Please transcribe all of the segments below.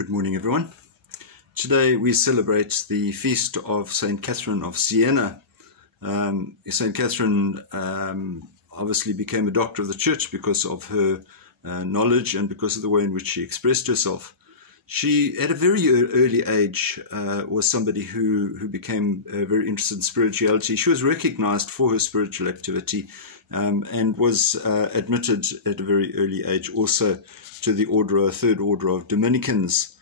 Good morning, everyone. Today we celebrate the feast of Saint Catherine of Siena. Saint Catherine obviously became a doctor of the church because of her knowledge and because of the way in which she expressed herself. She, at a very early age, was somebody who became very interested in spirituality. She was recognized for her spiritual activity and was admitted at a very early age also to the third order of Dominicans.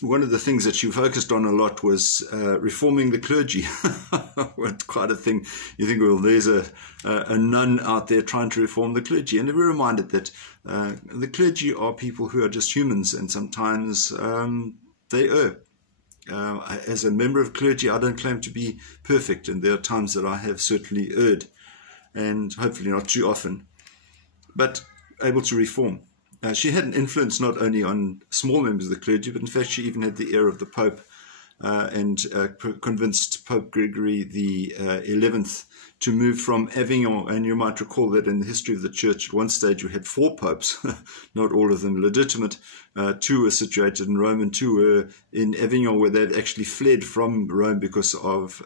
One of the things that she focused on a lot was reforming the clergy. It's quite a thing. You think, well, there's a nun out there trying to reform the clergy. And we're reminded that the clergy are people who are just humans, and sometimes they err. As a member of clergy, I don't claim to be perfect, and there are times that I have certainly erred, and hopefully not too often, but able to reform. She had an influence not only on small members of the clergy, but in fact she even had the ear of the Pope and convinced Pope Gregory the 11th to move from Avignon. And you might recall that in the history of the church, at one stage we had 4 popes, not all of them legitimate. 2 were situated in Rome and 2 were in Avignon, where they'd actually fled from Rome because of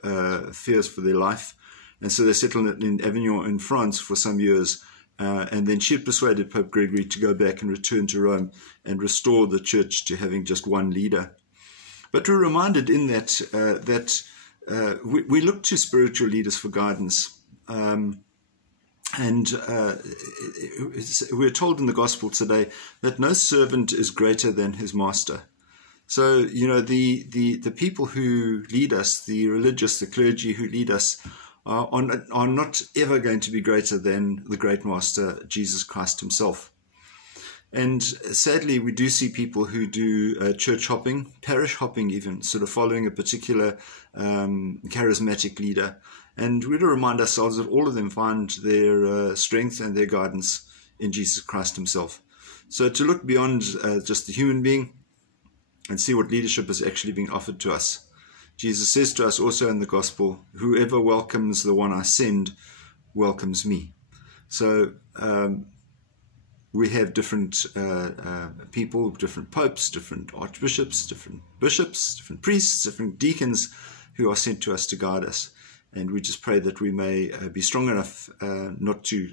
fears for their life. And so they settled in Avignon in France for some years. And then she had persuaded Pope Gregory to go back and return to Rome and restore the church to having just one leader. But we're reminded in that we look to spiritual leaders for guidance. And we're told in the gospel today that no servant is greater than his master. So, you know, the people who lead us, the religious, the clergy who lead us, are not ever going to be greater than the great master, Jesus Christ himself. And sadly, we do see people who do church hopping, parish hopping even, sort of following a particular charismatic leader. And we do remind ourselves that all of them find their strength and their guidance in Jesus Christ himself. So to look beyond just the human being and see what leadership is actually being offered to us. Jesus says to us also in the gospel, whoever welcomes the one I send welcomes me. So we have different people, different popes, different archbishops, different bishops, different priests, different deacons who are sent to us to guide us. And we just pray that we may be strong enough not to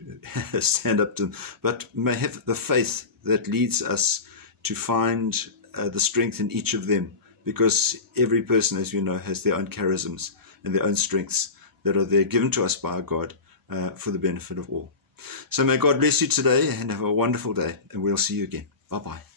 stand up to them, but may have the faith that leads us to find the strength in each of them. Because every person, as we know, has their own charisms and their own strengths that are there given to us by our God for the benefit of all. So may God bless you today and have a wonderful day, and we'll see you again. Bye-bye.